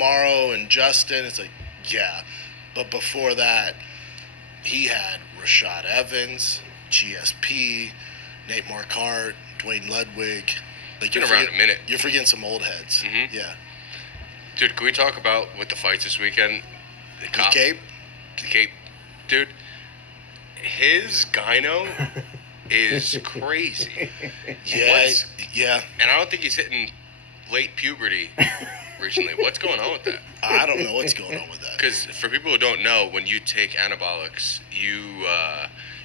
Kamaru and Justin. It's like, yeah. But before that, he had Rashad Evans, GSP, Nate Marquardt, Dwayne Ludwig. Like, been around a minute. You're forgetting some old heads. Mm-hmm. Yeah. Dude, can we talk about with the fights this weekend? The Cape? The Cape. Dude, his gyno is crazy. Yeah. And I don't think he's hitting late puberty recently. What's going on with that? I don't know what's going on with that. Because for people who don't know, when you take anabolics, you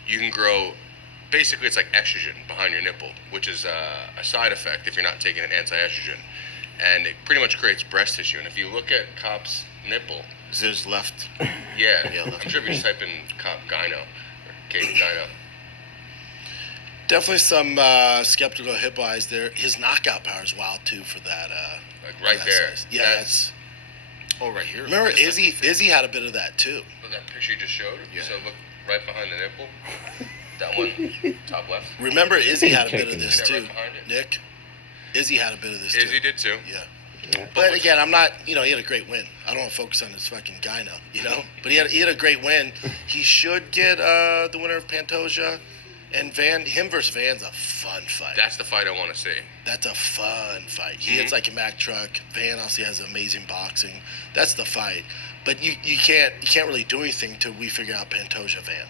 can grow. Basically, it's like estrogen behind your nipple, which is a side effect if you're not taking an anti-estrogen, and it pretty much creates breast tissue. And if you look at Cop's nipple, there's left. Yeah, left. I'm sure if you just type in Cop gyno or Cape gyno. Definitely some skeptical hip eyes there. His knockout power is wild too for that. Like right there. Size. Yeah, that's. Oh, right here. Remember, Izzy had a bit of that too. Look at that picture you just showed. Yeah. So look right behind the nipple. That one, top left. Remember, Izzy had a bit of this too. Right behind it. Nick, Izzy had a bit of this too. Izzy did too. Yeah. But again, I'm not. He had a great win. I don't want to focus on his fucking gyno. But he had a great win. He should get the winner of Pantoja. And him versus Van's a fun fight. That's the fight I want to see. That's a fun fight. He hits like a Mack truck. Van obviously has amazing boxing. That's the fight. But you can't really do anything till we figure out Pantoja Van.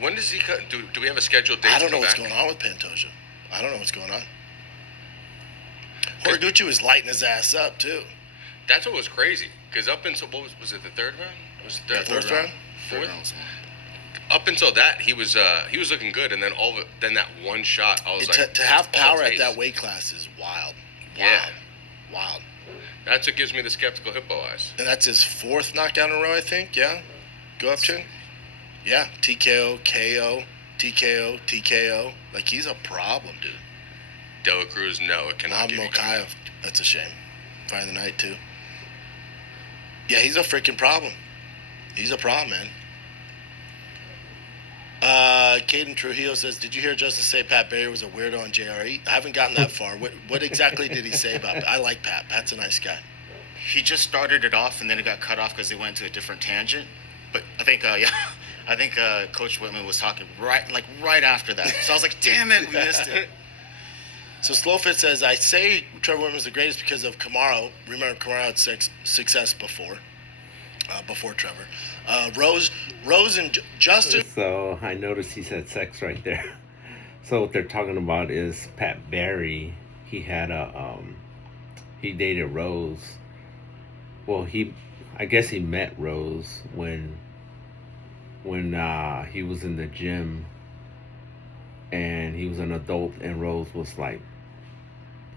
When does he cut? Do we have a scheduled date? I don't know what's going on with Pantoja. I don't know what's going on. Horiguchi was lighting his ass up too. That's what was crazy. Because up until was it the third round? Was it the fourth round? Fourth round. Up until that, he was looking good, and then then that one shot, I was to have power at that weight class is wild. Wild. That's what gives me the skeptical hippo eyes. And that's his fourth knockout in a row, I think. Yeah, go up, Chin. Yeah, TKO, KO, TKO, TKO. Like, he's a problem, dude. De La Cruz, no, it cannot give you Mokaev, that's a shame. Fight of the night, too. Yeah, he's a freaking problem. He's a problem, man. Caden Trujillo says, did you hear Justice say Pat Barry was a weirdo on JRE? I haven't gotten that far. What exactly did he say about it? I like Pat. Pat's a nice guy. He just started it off, and then it got cut off because they went to a different tangent. But I think, I think Coach Whitman was talking right after that. So I was like, damn it, we missed it. So Slowfit says, I say Trevor Whitman was the greatest because of Kamaru. Remember, Kamaru had success before Trevor. Rose and Justin. So I noticed he said sex right there. So what they're talking about is Pat Barry. He had he dated Rose. Well, I guess he met Rose when he was in the gym, and he was an adult, and Rose was like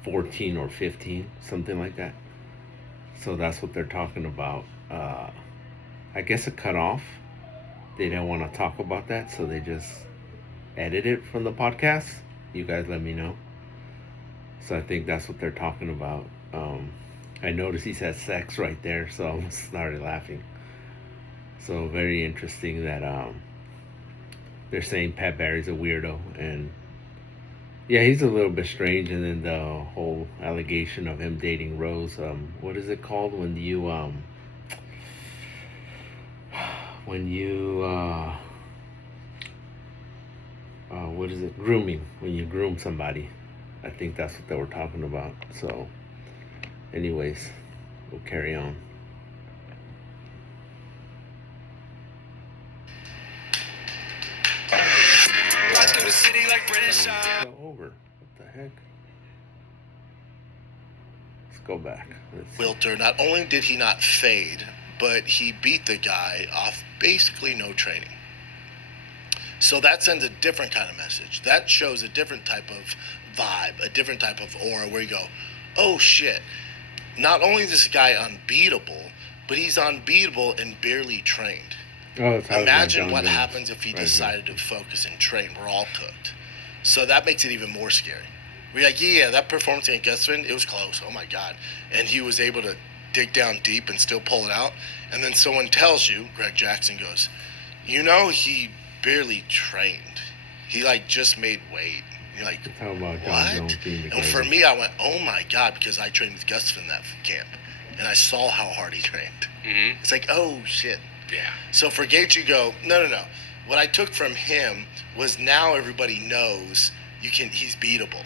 14 or 15, something like that. So that's what they're talking about. I guess it cut off. They didn't want to talk about that, so they just edited it from the podcast. You guys let me know. So I think that's what they're talking about. I noticed he said sex right there, so I almost started laughing. So very interesting that they're saying Pat Barry's a weirdo, and yeah, he's a little bit strange. And then the whole allegation of him dating Rose. What is it called when you what is it? Grooming. When you groom somebody. I think that's what they were talking about. So anyways, we'll carry on. Over. What the heck? Let's go back. Wilter, not only did he not fade, but he beat the guy off basically no training. So that sends a different kind of message. That shows a different type of vibe, a different type of aura where you go, oh shit, not only is this guy unbeatable, but he's unbeatable and barely trained. Imagine what happens if he decided to focus and train. We're all cooked. So that makes it even more scary. We're like, yeah, that performance against Gaethje, it was close. Oh my God. And he was able to dig down deep and still pull it out. And then someone tells you, Greg Jackson goes, he barely trained. He just made weight. You're like, what? And for me, I went, oh my God, because I trained with Gustafsson in that camp. and I saw how hard he trained. Mm-hmm. It's like, oh shit. Yeah. So for Gaethje, you go, no. What I took from him was now everybody knows he's beatable.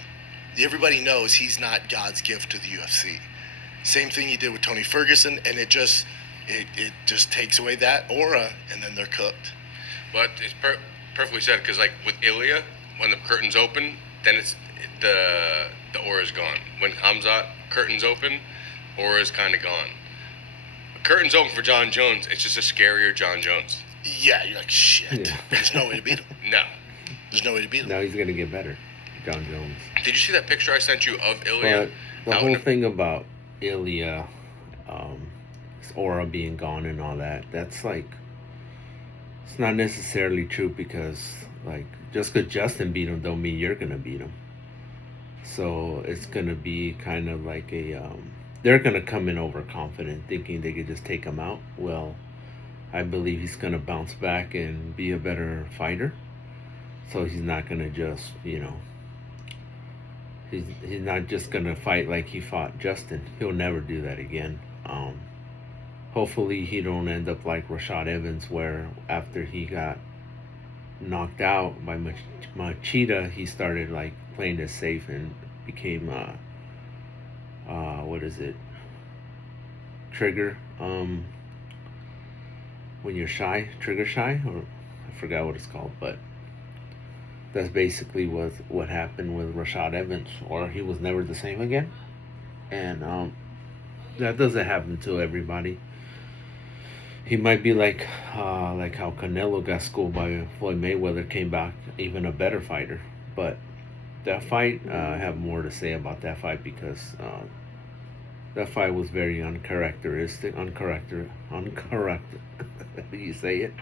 Everybody knows he's not God's gift to the UFC. Same thing he did with Tony Ferguson, and it just takes away that aura, and then they're cooked. But it's perfectly said, because like with Ilya, when the curtains open, then it's the aura's gone. When Khamzat, curtains open, aura's kind of gone. Curtains open for John Jones, it's just a scarier John Jones. Yeah, you're like, shit. Yeah. There's no way to beat him. No. There's no way to beat him. Now he's gonna get better, John Jones. Did you see that picture I sent you of Ilya? But the out whole in thing about Ilya, his aura being gone and all that, that's like, it's not necessarily true, because like just because Justin beat him don't mean you're gonna beat him. So it's gonna be kind of like they're gonna come in overconfident, thinking they could just take him out. Well, I believe he's gonna bounce back and be a better fighter. So he's not gonna just, he's not just gonna fight like he fought Justin. He'll never do that again. Hopefully he don't end up like Rashad Evans, where after he got knocked out by Machida, he started like playing it safe and became what is it? Trigger. When you're shy, trigger shy, or I forgot what it's called, but that's basically what happened with Rashad Evans, or he was never the same again. And that doesn't happen to everybody. He might be like how Canelo got schooled by Floyd Mayweather, came back even a better fighter. But that fight, I have more to say about that fight, because that fight was very uncharacteristic. How do you say it?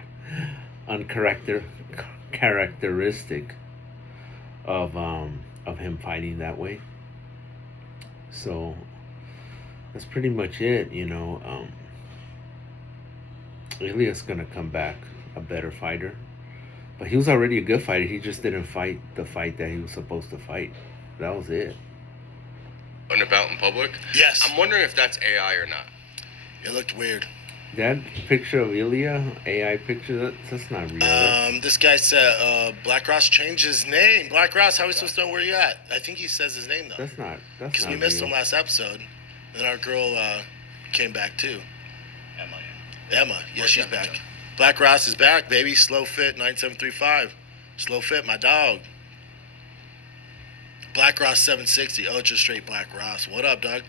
Characteristic of him fighting that way. So that's pretty much it, Ilya's gonna come back a better fighter, but he was already a good fighter. He just didn't fight the fight that he was supposed to fight. That was it. and about in public. Yes. I'm wondering if that's AI or not. It looked weird. That picture of Ilya, AI picture, that's not real. This guy said Black Ross changed his name. Black Ross, how are we supposed to know where you at? I think he says his name, though. That's not Because we missed real. him last episode. Then our girl came back, too. Emma. Yeah, she's back. Black Ross is back, baby. Slow Fit 9735. Slow Fit, my dog. Black Ross 760. Oh, just straight Black Ross. What up, dog?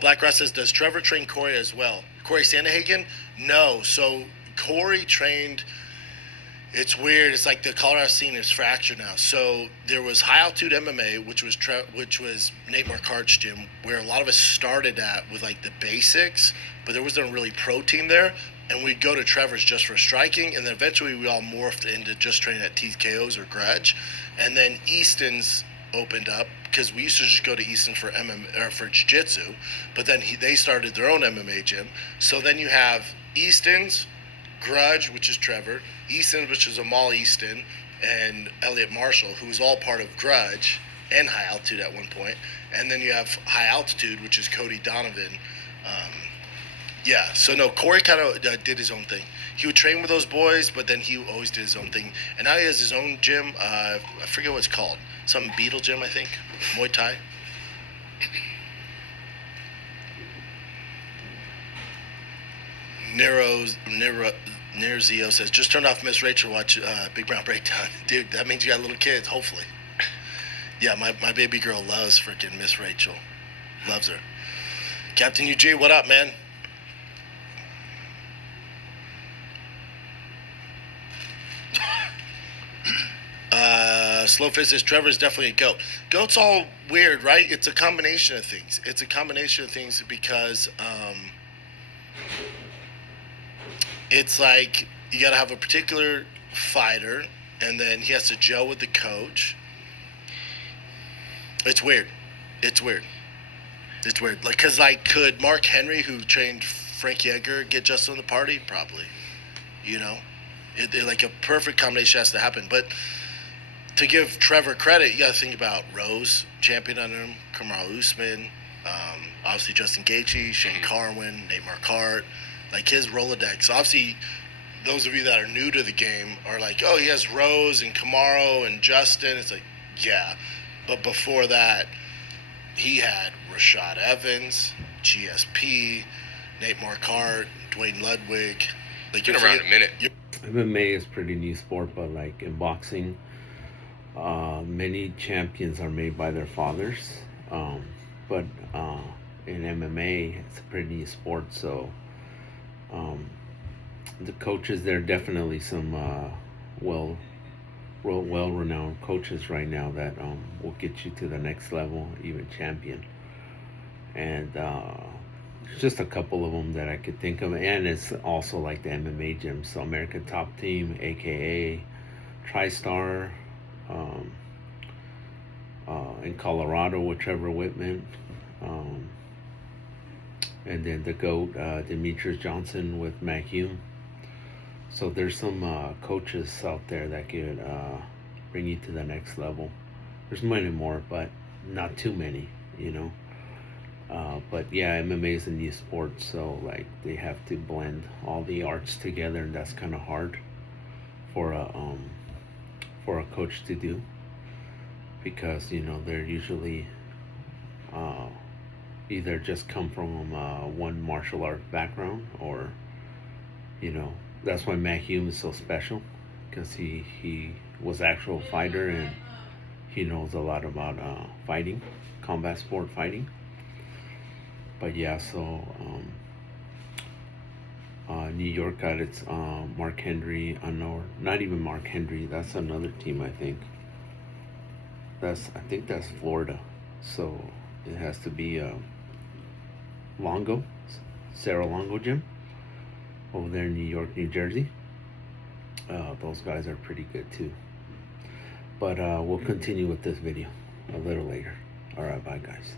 Black Ross says, does Trevor train Corey as well? Corey Sandahagen? No. So Corey trained. It's weird. It's like the Colorado scene is fractured now. So there was High Altitude MMA, which was Nate Marquardt's gym, where a lot of us started at with like the basics, but there wasn't really pro team there. And we'd go to Trevor's just for striking, and then eventually we all morphed into just training at TKOs or Grudge. And then Easton's opened up, because we used to just go to Easton for MMA or for jiu-jitsu, but then they started their own MMA gym. So then you have Easton's, Grudge, which is Trevor, Easton, which is Amal Easton, and Elliot Marshall, who was all part of Grudge and High Altitude at one point. And then you have High Altitude, which is Cody Donovan. Yeah, so no, Corey kind of did his own thing. He would train with those boys, but then he always did his own thing. And now he has his own gym. I forget what it's called. Something Beetle Gym, I think. Muay Thai. Nerzio says, just turned off Miss Rachel, watch Big Brown Breakdown. Dude, that means you got little kids, hopefully. Yeah, my baby girl loves freaking Miss Rachel. Loves her. Captain UG, what up, man? Slowfist says Trevor's definitely a goat. Goat's all weird, right? It's a combination of things. Because it's like you got to have a particular fighter, and then he has to gel with the coach. It's weird. Like, cause like, could Mark Henry, who trained Frankie Edgar, get Justin in the party? Probably. Like a perfect combination has to happen. But to give Trevor credit, you got to think about Rose, champion under him, Kamaru Usman, Obviously Justin Gaethje, Shane Carwin, Nate Marquardt, like his Rolodex. Obviously, those of you that are new to the game are like, oh, he has Rose and Kamaru and Justin. It's like, yeah. But before that, he had Rashad Evans, GSP, Nate Marquardt, Dwayne Ludwig. Like, Been around a minute. MMA is pretty new sport, but like in boxing, many champions are made by their fathers. But in MMA, it's a pretty new sport, so the coaches, there are definitely some well-renowned coaches right now that will get you to the next level, even champion. And just a couple of them that I could think of, and it's also like the MMA gym. So American Top Team, aka TriStar, in Colorado with Trevor Whitman, and then the GOAT, Demetrius Johnson with Matt Hume. So there's some coaches out there that could bring you to the next level. There's many more, but not too many, you know. But yeah, MMA is a new sport, so like they have to blend all the arts together, and that's kind of hard for a coach to do, because you know they're usually either just come from one martial art background, or you know, that's why Matt Hume is so special, because he was an actual fighter, and he knows a lot about fighting, combat sport fighting. But yeah, so New York got its Mark Henry, no, not even Mark Henry. That's another team, I think. I think that's Florida. So it has to be Longo, Sarah Longo Gym, over there in New York, New Jersey. Those guys are pretty good too. But we'll continue with this video a little later. All right, bye guys.